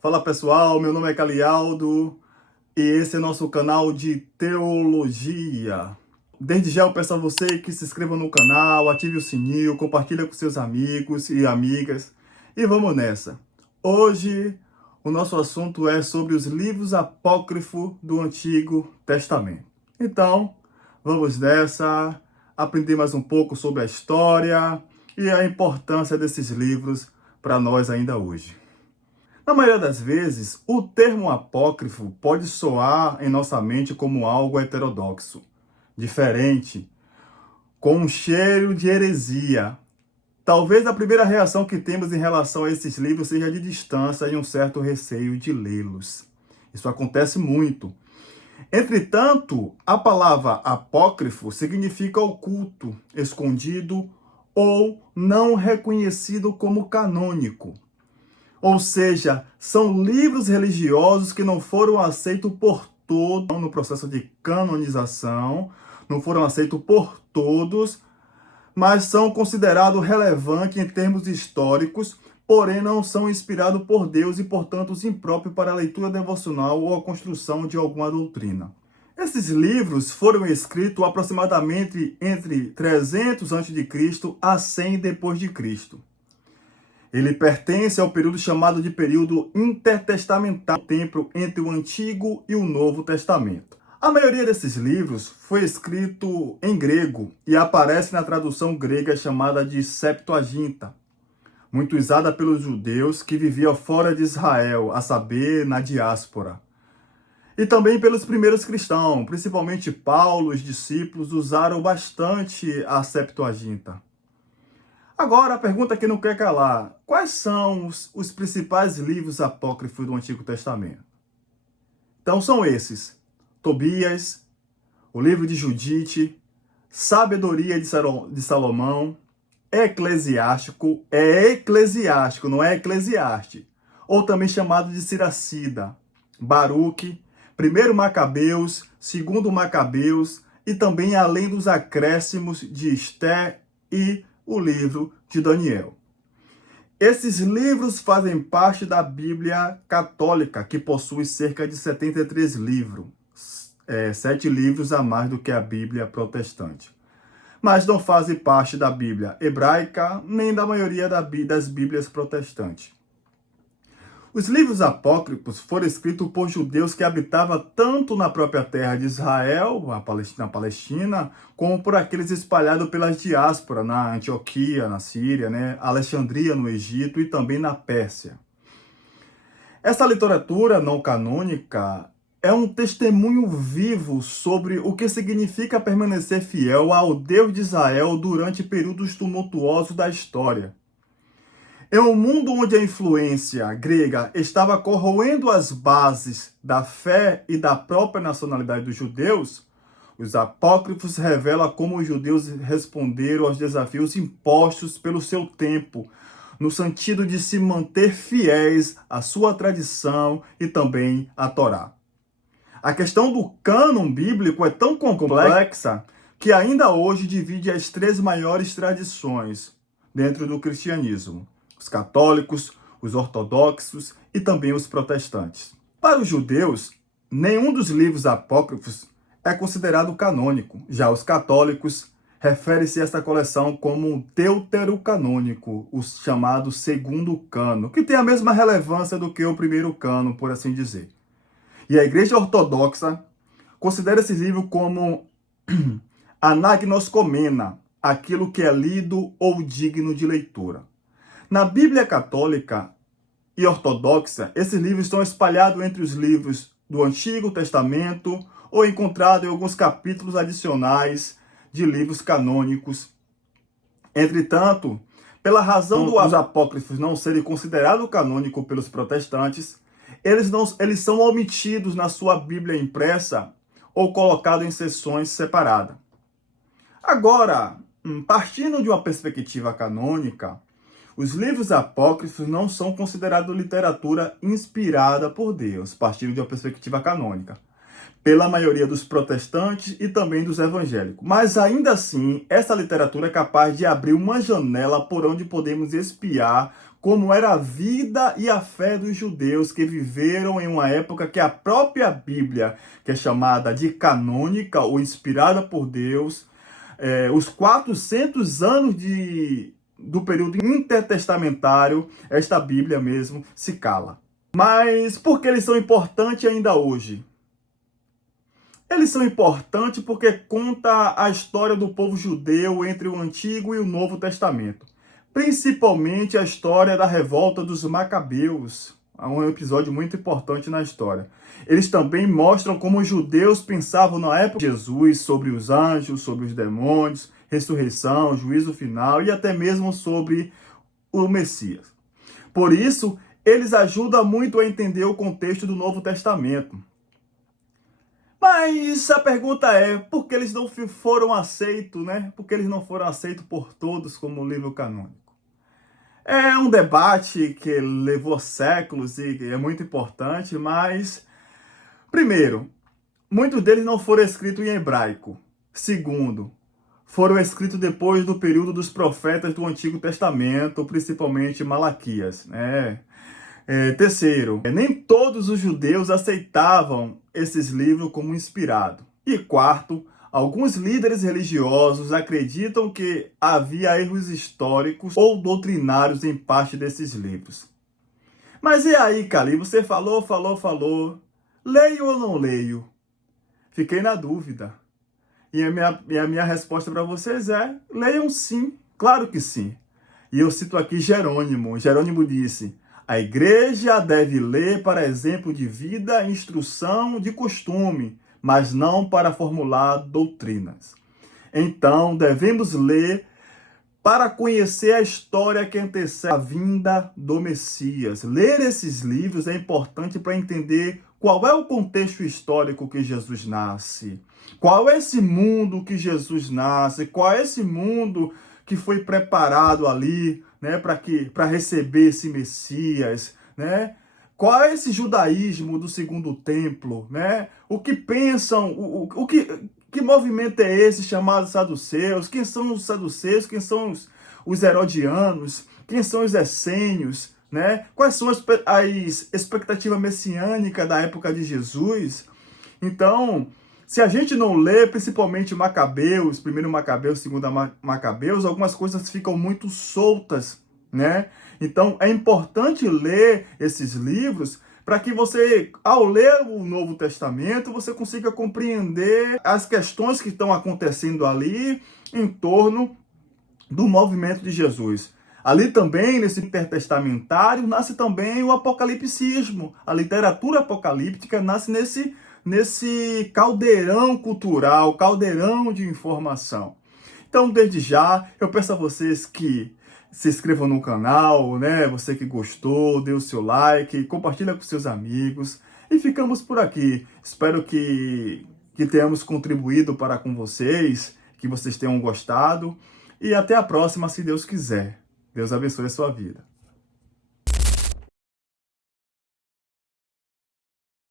Fala pessoal, meu nome é Calialdo e esse é nosso canal de teologia. Desde já eu peço a você que se inscreva no canal, ative o sininho, compartilhe com seus amigos e amigas e vamos nessa. Hoje o nosso assunto é sobre os livros apócrifos do Antigo Testamento. Então, vamos nessa, aprender mais um pouco sobre a história e a importância desses livros para nós ainda hoje. Na maioria das vezes, o termo apócrifo pode soar em nossa mente como algo heterodoxo, diferente, com um cheiro de heresia. Talvez a primeira reação que temos em relação a esses livros seja de distância e um certo receio de lê-los. Isso acontece muito. Entretanto, a palavra apócrifo significa oculto, escondido ou não reconhecido como canônico. Ou seja, são livros religiosos que não foram aceitos por todos no processo de canonização, não foram aceitos por todos, mas são considerados relevantes em termos históricos, porém não são inspirados por Deus e, portanto, impróprios para a leitura devocional ou a construção de alguma doutrina. Esses livros foram escritos aproximadamente entre 300 a.C. a 100 d.C. Ele pertence ao período chamado de período intertestamentário, tempo entre o Antigo e o Novo Testamento. A maioria desses livros foi escrito em grego e aparece na tradução grega chamada de Septuaginta, muito usada pelos judeus que viviam fora de Israel, a saber, na diáspora. E também pelos primeiros cristãos, principalmente Paulo, os discípulos, usaram bastante a Septuaginta. Agora, a pergunta que não quer calar: quais são os principais livros apócrifos do Antigo Testamento? Então são esses: Tobias, o livro de Judite, Sabedoria de Salomão, Eclesiástico, não é Eclesiastes, ou também chamado de Siracida, Baruque, 1 Macabeus, 2 Macabeus e também além dos acréscimos de Esté e o livro de Daniel. Esses livros fazem parte da Bíblia Católica, que possui cerca de 73 livros, 7 livros a mais do que a Bíblia Protestante. Mas não fazem parte da Bíblia Hebraica, nem da maioria das Bíblias Protestantes. Os livros apócrifos foram escritos por judeus que habitavam tanto na própria terra de Israel, na Palestina, como por aqueles espalhados pelas diásporas, na Antioquia, na Síria, Alexandria, no Egito e também na Pérsia. Essa literatura não canônica é um testemunho vivo sobre o que significa permanecer fiel ao Deus de Israel durante períodos tumultuosos da história. Em um mundo onde a influência grega estava corroendo as bases da fé e da própria nacionalidade dos judeus, os apócrifos revelam como os judeus responderam aos desafios impostos pelo seu tempo, no sentido de se manter fiéis à sua tradição e também à Torá. A questão do cânon bíblico é tão complexa que ainda hoje divide as 3 maiores tradições dentro do cristianismo: os católicos, os ortodoxos e também os protestantes. Para os judeus, nenhum dos livros apócrifos é considerado canônico. Já os católicos refere-se a esta coleção como deuterocanônico, o chamado segundo cano, que tem a mesma relevância do que o primeiro cano, por assim dizer. E a Igreja Ortodoxa considera esse livro como anagnoscomena, aquilo que é lido ou digno de leitura. Na Bíblia Católica e Ortodoxa, esses livros estão espalhados entre os livros do Antigo Testamento ou encontrados em alguns capítulos adicionais de livros canônicos. Entretanto, pela razão dos apócrifos não serem considerados canônicos pelos protestantes, eles são omitidos na sua Bíblia impressa ou colocados em seções separadas. Agora, partindo de uma perspectiva canônica, os livros apócrifos não são considerados literatura inspirada por Deus, partindo de uma perspectiva canônica, pela maioria dos protestantes e também dos evangélicos. Mas ainda assim, essa literatura é capaz de abrir uma janela por onde podemos espiar como era a vida e a fé dos judeus que viveram em uma época que a própria Bíblia, que é chamada de canônica ou inspirada por Deus, os 400 anos do período intertestamentário, esta Bíblia mesmo se cala. Mas por que eles são importantes ainda hoje? Eles são importantes porque conta a história do povo judeu entre o Antigo e o Novo Testamento. Principalmente a história da revolta dos Macabeus. É um episódio muito importante na história. Eles também mostram como os judeus pensavam na época de Jesus sobre os anjos, sobre os demônios, ressurreição, juízo final e até mesmo sobre o Messias. Por isso, eles ajudam muito a entender o contexto do Novo Testamento. Mas a pergunta é, por que eles não foram aceitos, né? Por que eles não foram aceitos por todos como livro canônico? É um debate que levou séculos e é muito importante, mas, primeiro, muitos deles não foram escritos em hebraico. Segundo, foram escritos depois do período dos profetas do Antigo Testamento, principalmente Malaquias, né? Terceiro, nem todos os judeus aceitavam esses livros como inspirados. E quarto, alguns líderes religiosos acreditam que havia erros históricos ou doutrinários em parte desses livros. Mas e aí, Cali? Você falou. Leio ou não leio? Fiquei na dúvida. E a minha resposta para vocês é: leiam sim, claro que sim. E eu cito aqui Jerônimo. Jerônimo disse: a igreja deve ler para exemplo de vida, instrução, de costume, mas não para formular doutrinas. Então, devemos ler para conhecer a história que antecede a vinda do Messias. Ler esses livros é importante para entender qual é o contexto histórico que Jesus nasce, qual é esse mundo que Jesus nasce, qual é esse mundo que foi preparado ali, né, para receber esse Messias, né? Qual é esse judaísmo do segundo templo, né? O que pensam, que movimento é esse chamado saduceus? Quem são os saduceus? Quem são os herodianos? Quem são os essênios, né? Quais são as expectativas messiânicas da época de Jesus? Então, se a gente não lê, principalmente Macabeus, primeiro Macabeus, segundo Macabeus, algumas coisas ficam muito soltas, né? Então, é importante ler esses livros para que você, ao ler o Novo Testamento, você consiga compreender as questões que estão acontecendo ali em torno do movimento de Jesus. Ali também, nesse intertestamentário, nasce também o apocalipsismo. A literatura apocalíptica nasce nesse caldeirão cultural, caldeirão de informação. Então, desde já, eu peço a vocês que se inscrevam no canal, né? Você que gostou, dê o seu like, compartilha com seus amigos. E ficamos por aqui. Espero que tenhamos contribuído para com vocês, que vocês tenham gostado. E até a próxima, se Deus quiser. Deus abençoe a sua vida.